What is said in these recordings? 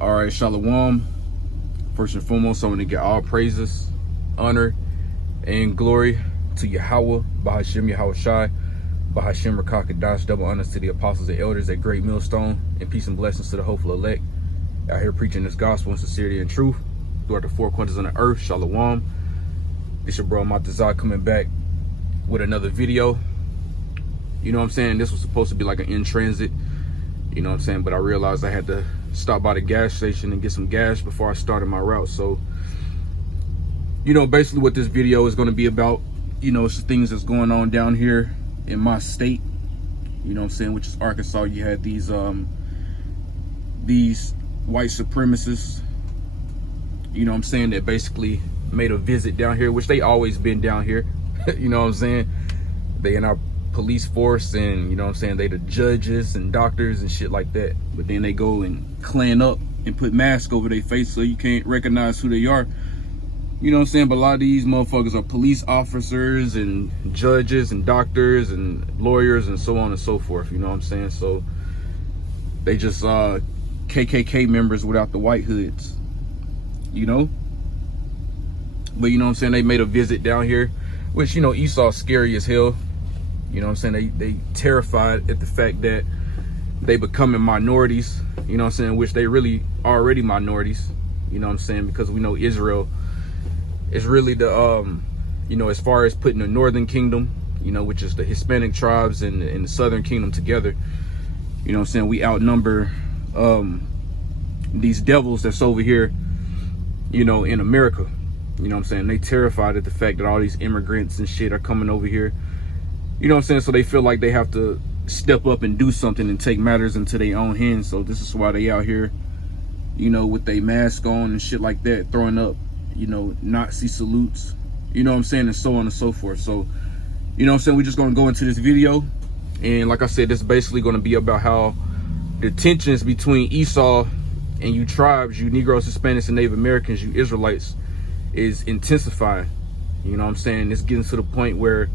All right, Shalom. First and foremost, I want to get all praises, honor, and glory to Yahweh, Bahashem Yahweh Shai, Bahashem Rakakadash, double honors to the apostles and elders at Great Millstone, and peace and blessings to the hopeful elect out here preaching this gospel in sincerity and truth throughout the four corners of the earth. Shalom. This your bro Matazah coming back with another video. You know what I'm saying? This was supposed to be like an in transit, you know what I'm saying? But I realized I had to stop by the gas station and get some gas before I started my route. So, you know, basically what this video is going to be about, you know, it's the things that's going on down here in my state, you know what I'm saying, which is Arkansas. You had these white supremacists, you know what I'm saying, that basically made a visit down here, which they always been down here. You know what I'm saying? They in our police force, and you know what I'm saying, they the judges and doctors and shit like that. But then they go and clan up and put masks over their face so you can't recognize who they are. You know what I'm saying? But a lot of these motherfuckers are police officers and judges and doctors and lawyers and so on and so forth. You know what I'm saying? So they just KKK members without the white hoods, you know? But you know what I'm saying, they made a visit down here, which, you know, Esau's scary as hell. You know what I'm saying? They terrified at the fact that they becoming minorities, you know what I'm saying, which they really already minorities, you know what I'm saying, because we know Israel is really the, you know, as far as putting the northern kingdom, you know, which is the Hispanic tribes and the southern kingdom together, you know what I'm saying, we outnumber these devils that's over here, you know, in America. You know what I'm saying? They terrified at the fact that all these immigrants and shit are coming over here. You know what I'm saying? So they feel like they have to step up and do something and take matters into their own hands. So this is why they out here, you know, with their mask on and shit like that, throwing up, you know, Nazi salutes, you know what I'm saying, and so on and so forth. So, you know what I'm saying, we're just going to go into this video. And like I said, this is basically going to be about how the tensions between Esau and you tribes, you Negroes, Hispanics, and Native Americans, you Israelites, is intensifying. You know what I'm saying? It's getting to the point where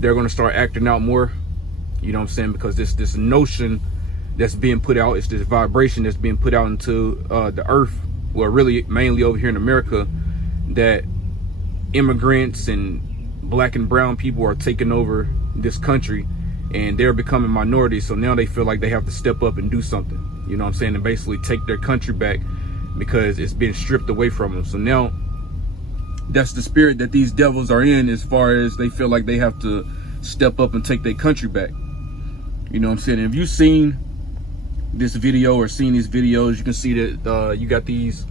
they're going to start acting out more, you know what I'm saying, because this notion that's being put out, it's this vibration that's being put out into the earth, well, really mainly over here in America, that immigrants and black and brown people are taking over this country and they're becoming minorities. So now they feel like they have to step up and do something, you know what I'm saying, and basically take their country back because it's been stripped away from them. So now that's the spirit that these devils are in, as far as they feel like they have to step up and take their country back. You know what I'm saying? If you've seen this video or seen these videos, you can see that you got these,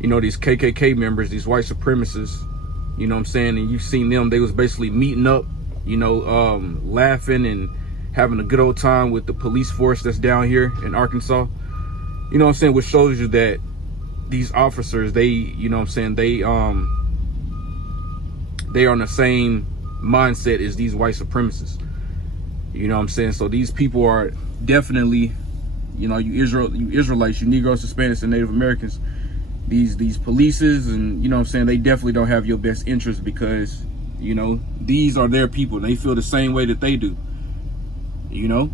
you know, these KKK members, these white supremacists, you know what I'm saying? And you've seen them, they was basically meeting up, you know, laughing and having a good old time with the police force that's down here in Arkansas. You know what I'm saying? Which shows you that these officers, they, you know what I'm saying, they are on the same mindset as these white supremacists. You know what I'm saying? So these people are definitely, you know, you Israelites, you Negroes, Hispanics, and Native Americans, these polices, and you know what I'm saying, they definitely don't have your best interest, because, you know, these are their people. They feel the same way that they do, you know?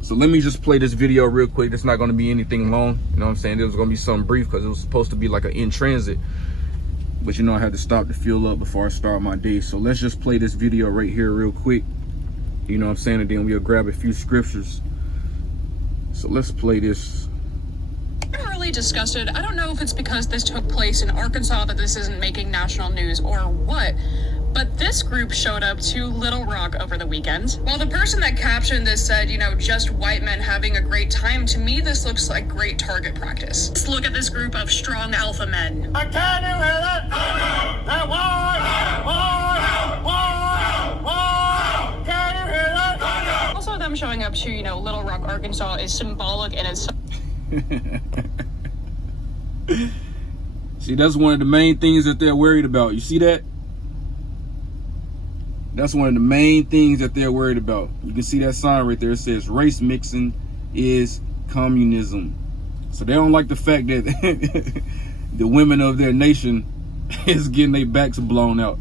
So let me just play this video real quick. It's not going to be anything long, you know what I'm saying? It was going to be something brief because it was supposed to be like an in transit. But, you know, I had to stop to fuel up before I start my day. So let's just play this video right here real quick. You know what I'm saying? And then we'll grab a few scriptures. So let's play this. I'm really disgusted. I don't know if it's because this took place in Arkansas that this isn't making national news or what, but this group showed up to Little Rock over the weekend. While the person that captioned this said, you know, just white men having a great time, to me this looks like great target practice. Let's look at this group of strong alpha men. I can't hear that. That war. Can you hear that? Also, them showing up to, you know, Little Rock, Arkansas is symbolic in its. See, that's one of the main things that they're worried about. You see that? That's one of the main things that they're worried about. You can see that sign right there. It says race mixing is communism. So they don't like the fact that the women of their nation is getting their backs blown out.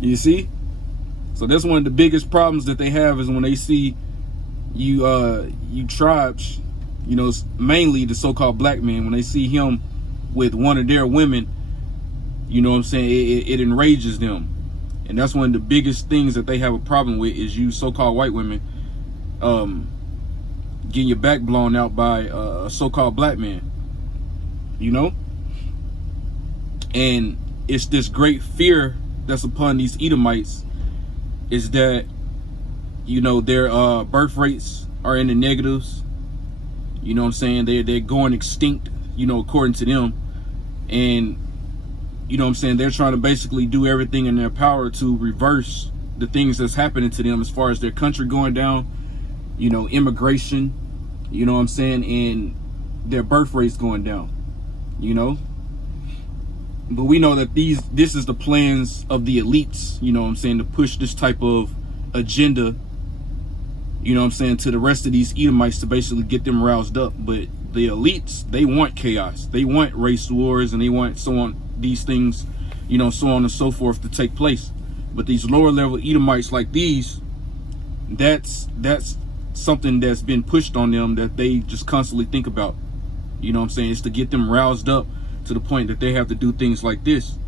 You see? So that's one of the biggest problems that they have, is when they see you tribes, you know, mainly the so-called black men, when they see him with one of their women, you know what I'm saying, it enrages them. And that's one of the biggest things that they have a problem with, is you so-called white women getting your back blown out by a so-called black man, you know. And it's this great fear that's upon these Edomites, is that, you know, their birth rates are in the negatives. You know what I'm saying? They're going extinct, you know, according to them. And, you know what I'm saying, they're trying to basically do everything in their power to reverse the things that's happening to them, as far as their country going down, you know, immigration, you know what I'm saying, and their birth rates going down, you know. But we know that this is the plans of the elites, you know what I'm saying, to push this type of agenda, you know what I'm saying, to the rest of these Edomites, to basically get them roused up. But the elites, they want chaos, they want race wars, and they want so on, these things, you know, so on and so forth, to take place. But these lower level Edomites like these, that's something that's been pushed on them, that they just constantly think about. You know what I'm saying? It's to get them roused up to the point that they have to do things like this,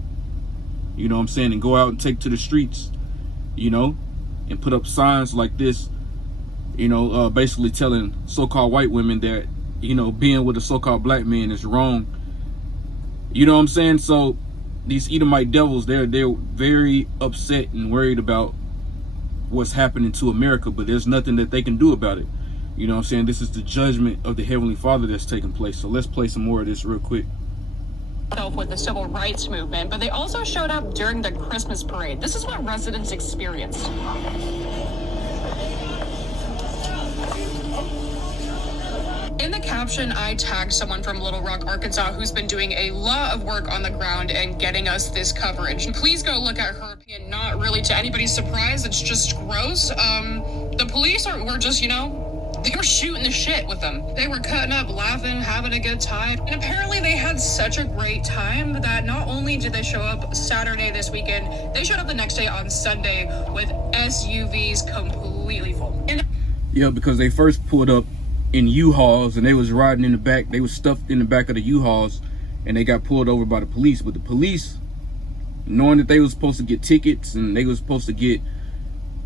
you know what I'm saying, and go out and take to the streets, you know, and put up signs like this, you know, basically telling so-called white women that, you know, being with a so-called black man is wrong. You know what I'm saying? So these Edomite devils, they're very upset and worried about what's happening to America, but there's nothing that they can do about it. You know what I'm saying? This is the judgment of the Heavenly Father that's taking place. So let's play some more of this real quick. With the civil rights movement, but they also showed up during the Christmas parade. This is what residents experienced. In the caption, I tagged someone from Little Rock, Arkansas, who's been doing a lot of work on the ground and getting us this coverage. Please go look at her opinion. Not really to anybody's surprise, it's just gross. The police were just, you know, they were shooting the shit with them. They were cutting up, laughing, having a good time. And apparently they had such a great time that not only did they show up Saturday this weekend, they showed up the next day on Sunday with SUVs completely full. Yeah, because they first pulled up in U-Hauls, and they was riding in the back. They was stuffed in the back of the U-Hauls, and they got pulled over by the police. But the police, knowing that they was supposed to get tickets, and they was supposed to get,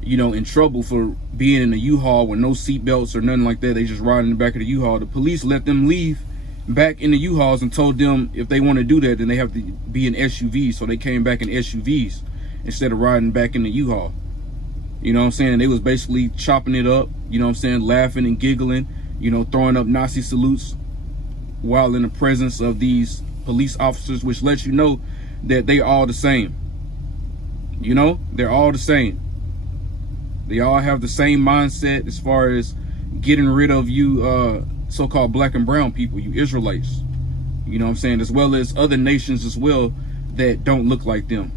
you know, in trouble for being in a U-Haul with no seatbelts or nothing like that, they just ride in the back of the U-Haul. The police let them leave back in the U-Hauls and told them if they want to do that, then they have to be in SUVs. So they came back in SUVs instead of riding back in the U-Haul. You know what I'm saying? They was basically chopping it up, you know what I'm saying, laughing and giggling, you know, throwing up Nazi salutes while in the presence of these police officers, which lets you know that they all the same. You know, they're all the same. They all have the same mindset as far as getting rid of you so-called black and brown people, you Israelites. You know what I'm saying? As well as other nations as well that don't look like them.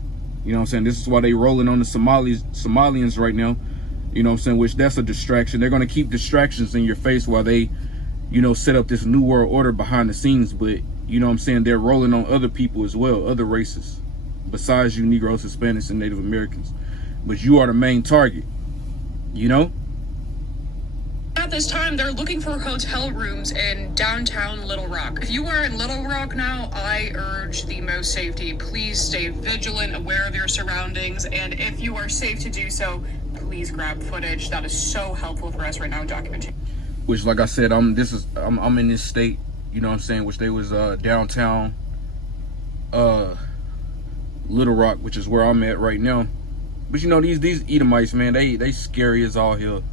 You know what I'm saying? This is why they rolling on the Somalians right now. You know what I'm saying? Which that's a distraction. They're going to keep distractions in your face while they, you know, set up this new world order behind the scenes. But, you know what I'm saying, they're rolling on other people as well, other races, besides you Negroes, Hispanics, and Native Americans. But you are the main target, you know? At this time, they're looking for hotel rooms in downtown Little Rock. If you are in Little Rock now, I urge the most safety. Please stay vigilant, aware of your surroundings, and if you are safe to do so, please grab footage. That is so helpful for us right now in documenting. Which, like I said, I'm in this state, you know what I'm saying, which they was downtown Little Rock, which is where I'm at right now. But you know, these Edomites, man, they scary as all hell.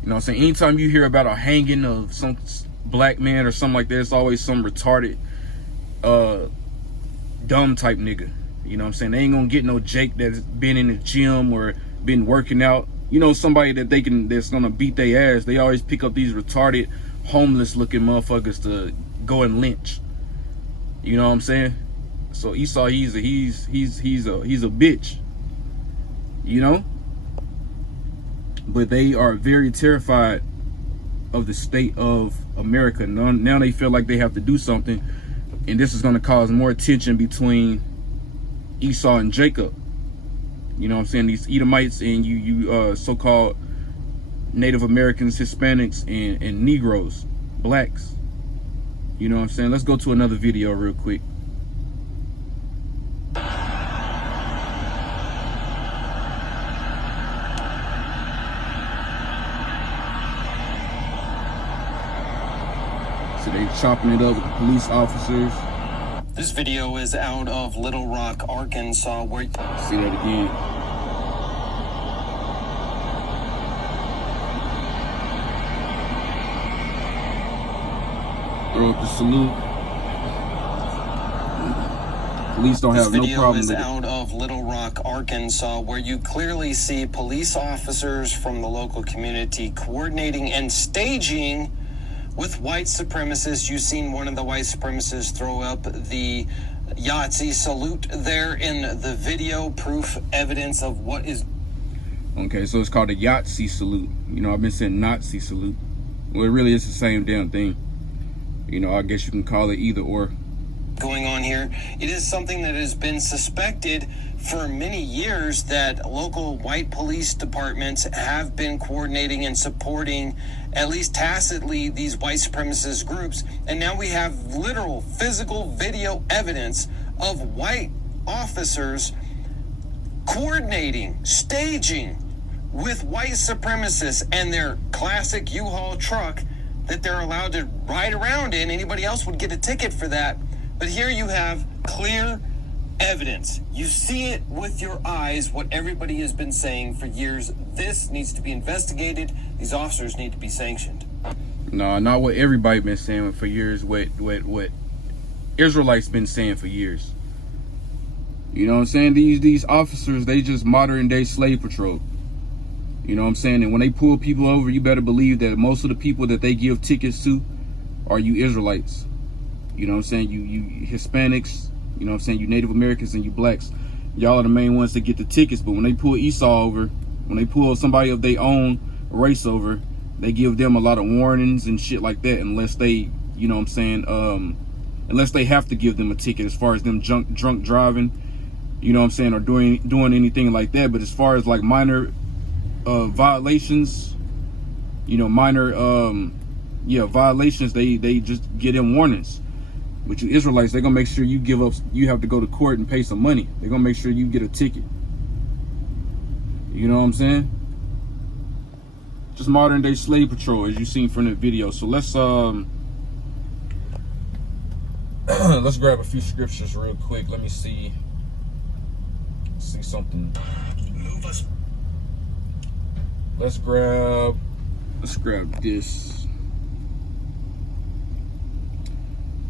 You know what I'm saying? Anytime you hear about a hanging of some black man or something like that, it's always some retarded, dumb type nigga. You know what I'm saying? They ain't gonna get no Jake that's been in the gym or been working out. You know, somebody that that's gonna beat their ass. They always pick up these retarded, homeless looking motherfuckers to go and lynch. You know what I'm saying? So Esau, he's a bitch. You know? But they are very terrified of the state of America. Now they feel like they have to do something, and this is going to cause more tension between Esau and Jacob. You know what I'm saying? These Edomites and you so-called Native Americans, Hispanics, and Negroes, blacks. You know what I'm saying? Let's go to another video real quick. So they chopping it up with the police officers. This video is out of Little Rock, Arkansas, where... See that again. Throw up the salute. Police don't have no problem with it. This video is out of Little Rock, Arkansas, where you clearly see police officers from the local community coordinating and staging with white supremacists. You've seen one of the white supremacists throw up the Yahtzee salute there in the video, proof, evidence of what is... Okay, so it's called a Yahtzee salute. You know, I've been saying Nazi salute. Well, it really is the same damn thing. You know, I guess you can call it either or. Going on here. It is something that has been suspected for many years that local white police departments have been coordinating and supporting, at least tacitly, these white supremacist groups. And now we have literal physical video evidence of white officers coordinating, staging with white supremacists and their classic U-Haul truck that they're allowed to ride around in. Anybody else would get a ticket for that. But here you have clear evidence. You see it with your eyes, what everybody has been saying for years. This needs to be investigated. These officers need to be sanctioned. No, not what everybody been saying for years. What Israelites been saying for years. You know what I'm saying? These officers, they just modern day slave patrol. You know what I'm saying? And when they pull people over, you better believe that most of the people that they give tickets to are you Israelites. You know what I'm saying? You Hispanics, you know what I'm saying? You Native Americans and you blacks. Y'all are the main ones that get the tickets. But when they pull Esau over, when they pull somebody of their own race over, they give them a lot of warnings and shit like that, unless they, you know what I'm saying, unless they have to give them a ticket as far as them drunk driving, you know what I'm saying, or doing anything like that. But as far as like minor violations, you know, minor violations, they just get them warnings. With you Israelites, they're gonna make sure you have to go to court and pay some money. They're gonna make sure you get a ticket. You know what I'm saying? Just modern day slave patrol, as you've seen from the video. So let's let's grab a few scriptures real quick. Let me see something. Let's grab this.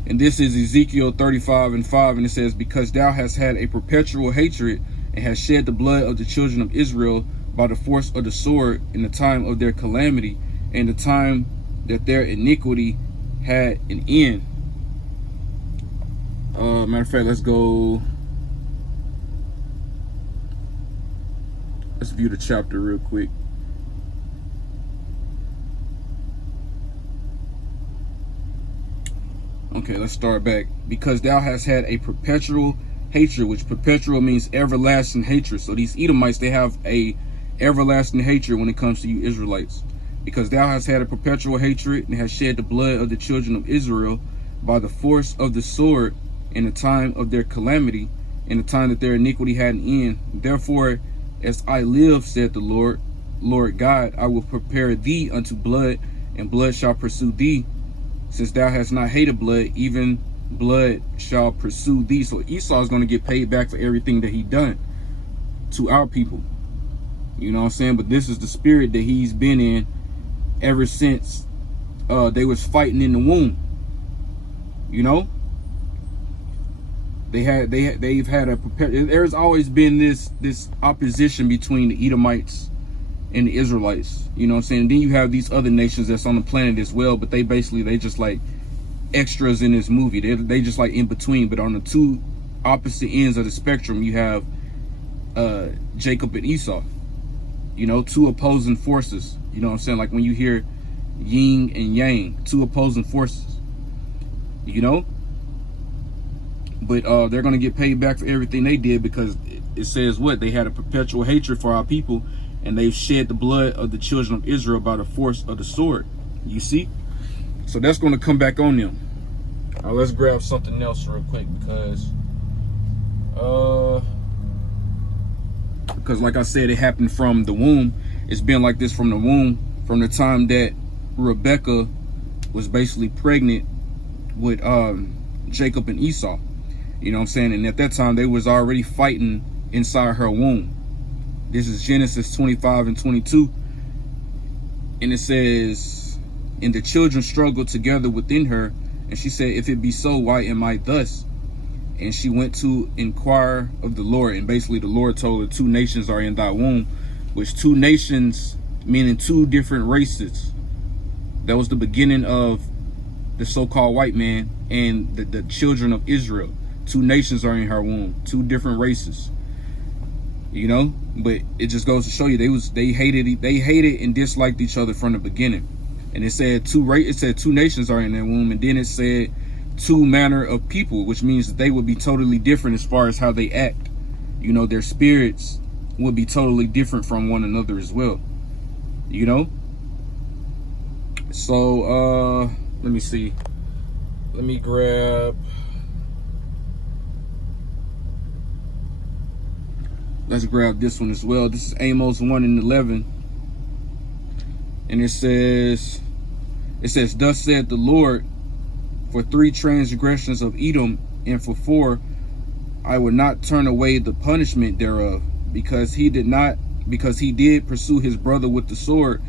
And this is Ezekiel 35:5, and it says, because thou hast had a perpetual hatred and hast shed the blood of the children of Israel by the force of the sword in the time of their calamity and the time that their iniquity had an end. Matter of fact, let's view the chapter real quick. Okay, let's start back. Because thou hast had a perpetual hatred, which perpetual means everlasting hatred. So these Edomites, they have a everlasting hatred when it comes to you Israelites. Because thou hast had a perpetual hatred and hast shed the blood of the children of Israel by the force of the sword in the time of their calamity, in the time that their iniquity had an end. Therefore, as I live, said the Lord God, I will prepare thee unto blood, and blood shall pursue thee. Since thou hast not hated blood, even blood shall pursue thee. So Esau is going to get paid back for everything that he done to our people. You know what I'm saying? But this is the spirit that he's been in ever since they was fighting in the womb. You know? They've had there's always been this opposition between the Edomites and the Israelites, you know what I'm saying? And then you have these other nations that's on the planet as well, but they just like extras in this movie. They just like in between. But on the two opposite ends of the spectrum, you have Jacob and Esau, you know, two opposing forces. You know what I'm saying? Like when you hear yin and yang, two opposing forces, you know. But they're going to get paid back for everything they did, because it says what? They had a perpetual hatred for our people, and they've shed the blood of the children of Israel by the force of the sword. You see? So that's going to come back on them. Now let's grab something else real quick, because like I said, it happened from the womb. It's been like this from the womb, from the time that Rebecca was basically pregnant with Jacob and Esau. You know what I'm saying? And at that time, they was already fighting inside her womb. This is Genesis 25 and 22. And it says, and the children struggled together within her. And she said, if it be so, why am I thus? And she went to inquire of the Lord. And basically the Lord told her, 2 nations are in thy womb, which 2 nations, meaning 2 different races. That was the beginning of the so-called white man and the children of Israel. 2 nations are in her womb, 2 different races. You know, but it just goes to show you they hated and disliked each other from the beginning. And it said 2 nations are in their womb, and then it said 2 manner of people, which means that they would be totally different as far as how they act. You know, their spirits would be totally different from one another as well. You know? So let me see. Let me grab, let's grab this one as well. This is Amos 1 and 11. And it says, thus said the Lord, for 3 transgressions of Edom, and for 4, I will not turn away the punishment thereof, because he did pursue his brother with the sword,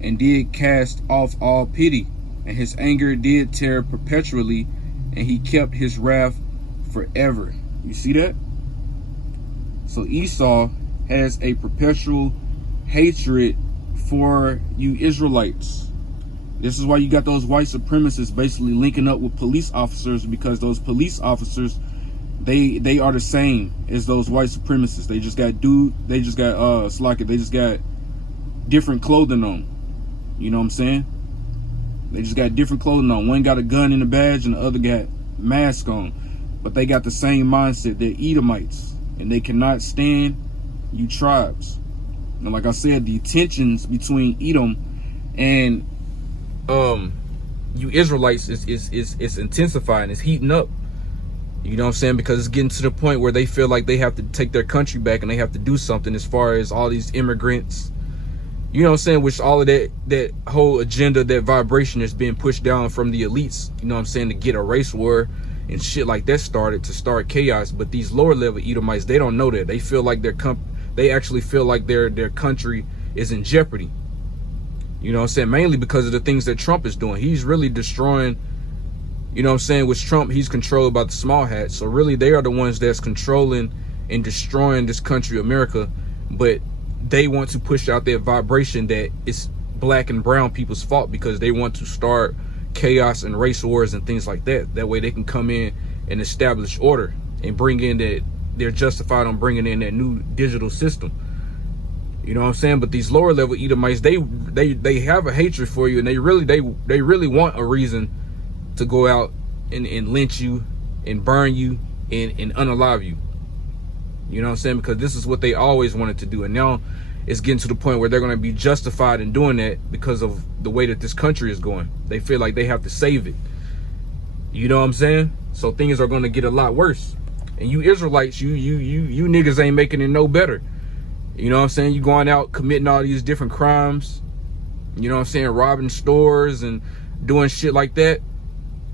and did cast off all pity, and his anger did tear perpetually, and he kept his wrath forever. You see that? So Esau has a perpetual hatred for you Israelites. This is why you got those white supremacists basically linking up with police officers, because those police officers, they are the same as those white supremacists. They just got different clothing on. You know what I'm saying? They just got different clothing on. One got a gun and a badge, and the other got mask on. But they got the same mindset. They're Edomites, and they cannot stand you tribes. And like I said, the tensions between Edom and you Israelites is intensifying. It's heating up. You know what I'm saying? Because it's getting to the point where they feel like they have to take their country back, and they have to do something as far as all these immigrants. You know what I'm saying? Which all of that whole agenda, that vibration is being pushed down from the elites, you know what I'm saying, to get a race war and shit like that started, to start chaos. But these lower level Edomites, they don't know that. They feel like they actually feel like their country is in jeopardy. You know what I'm saying? Mainly because of the things that Trump is doing. He's really destroying, you know what I'm saying? With Trump, he's controlled by the small hats. So really, they are the ones that's controlling and destroying this country, America. But they want to push out their vibration that it's black and brown people's fault, because they want to start chaos and race wars and things like that. That way they can come in and establish order and bring in that they're justified on bringing in that new digital system. You know what I'm saying? But these lower level Edomites, they have a hatred for you, and they really want a reason to go out and lynch you and burn you and unalive you. You know what I'm saying? Because this is what they always wanted to do. And now it's getting to the point where they're going to be justified in doing that because of the way that this country is going. They feel like they have to save it. You know what I'm saying? So things are going to get a lot worse. And you Israelites, you niggas ain't making it no better. You know what I'm saying? You going out committing all these different crimes. You know what I'm saying? Robbing stores and doing shit like that.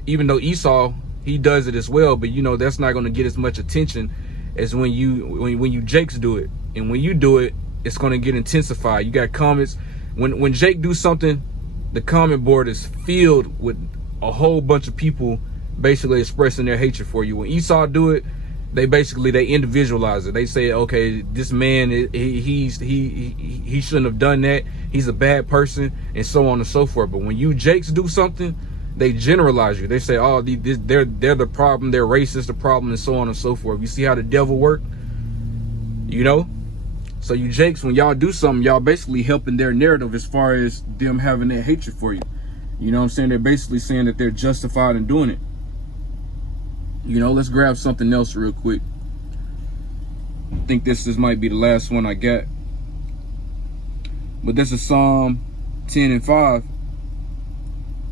Even though Esau, he does it as well. But you know, that's not going to get as much attention as when you Jakes do it. And when you do it, it's going to get intensified. You got comments. When Jake do something, the comment board is filled with a whole bunch of people basically expressing their hatred for you. When Esau do it, they individualize it. They say, okay, this man, he shouldn't have done that. He's a bad person, and so on and so forth. But when you Jakes do something, they generalize you. They say, oh, they're the problem. They're racist, the problem, and so on and so forth. You see how the devil work? You know? So you Jakes, when y'all do something, y'all basically helping their narrative as far as them having that hatred for you. You know what I'm saying? They're basically saying that they're justified in doing it. You know, let's grab something else real quick. I think this might be the last one I got. But this is Psalm 10 and 5.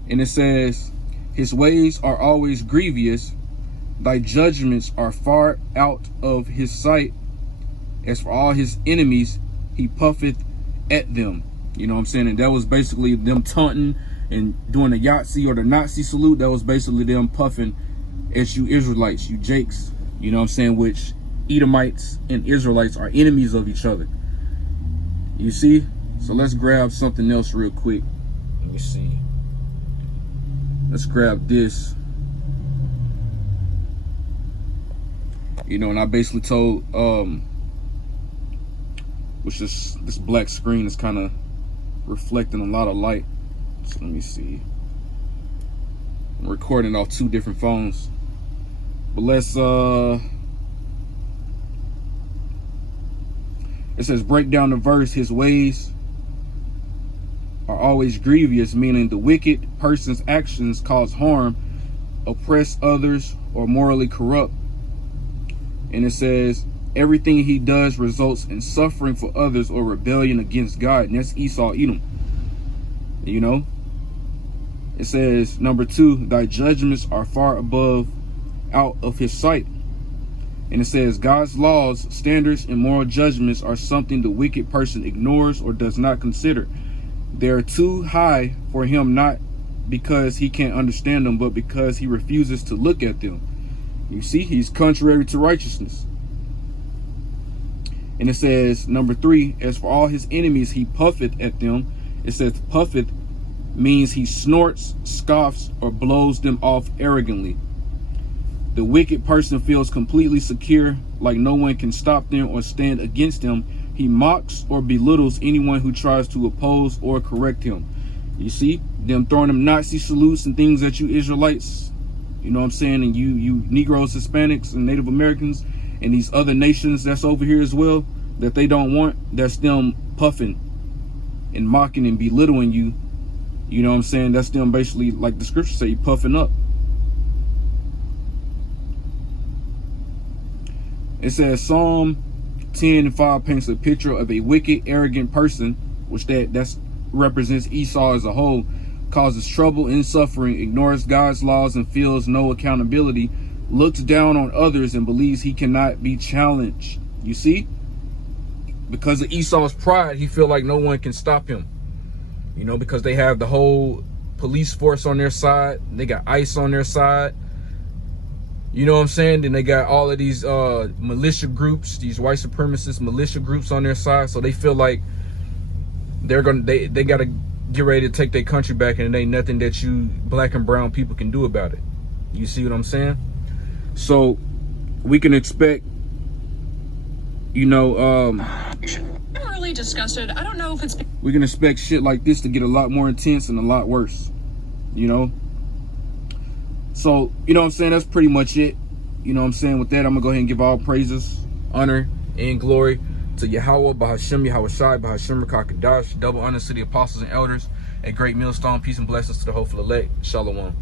And it says, his ways are always grievous. Thy judgments are far out of his sight. As for all his enemies, he puffeth at them. You know what I'm saying? And that was basically them taunting and doing the Yahtzee or the Nazi salute. That was basically them puffing at you Israelites, you Jakes. You know what I'm saying? Which Edomites and Israelites are enemies of each other. You see? So let's grab something else real quick. Let me see. Let's grab this. You know, and I basically told, which is this black screen is kind of reflecting a lot of light. So let me see. I'm recording off 2 different phones. But let's, it says, break down the verse. His ways are always grievous, meaning the wicked person's actions cause harm, oppress others, or morally corrupt. And it says, everything he does results in suffering for others or rebellion against God. And that's Esau, Edom. You know? It says, number 2, thy judgments are far above out of his sight. And it says, God's laws, standards, and moral judgments are something the wicked person ignores or does not consider. They are too high for him, not because he can't understand them, but because he refuses to look at them. You see, he's contrary to righteousness. And it says, number 3, as for all his enemies, he puffeth at them. It says puffeth means he snorts, scoffs, or blows them off arrogantly. The wicked person feels completely secure, like no one can stop them or stand against him. He mocks or belittles anyone who tries to oppose or correct him. You see, them throwing them Nazi salutes and things at you Israelites, you know what I'm saying, and you Negroes, Hispanics, and Native Americans, and these other nations that's over here as well, that they don't want, that's them puffing and mocking and belittling you. You know what I'm saying? That's them basically, like the scripture say, puffing up. It says Psalm 10 and 5 paints a picture of a wicked, arrogant person, which that represents Esau as a whole, causes trouble and suffering, ignores God's laws and feels no accountability, looks down on others and believes he cannot be challenged. You see? Because of Esau's pride, he feel like no one can stop him. You know, because they have the whole police force on their side. They got ICE on their side. You know what I'm saying? Then they got all of these militia groups, these white supremacist militia groups on their side. So they feel like they gotta get ready to take their country back, and it ain't nothing that you black and brown people can do about it. You see what I'm saying? So we can expect, you know, I'm really disgusted. I don't know if it's... we can expect shit like this to get a lot more intense and a lot worse, you know? So, you know what I'm saying? That's pretty much it. You know what I'm saying? With that, I'm going to go ahead and give all praises, honor, and glory to Yahweh, Bahashem, Yahweh Shai, Bahashem, Rakakadash, double honor to the apostles and elders, a great millstone, peace and blessings to the hopeful elect. Shalom.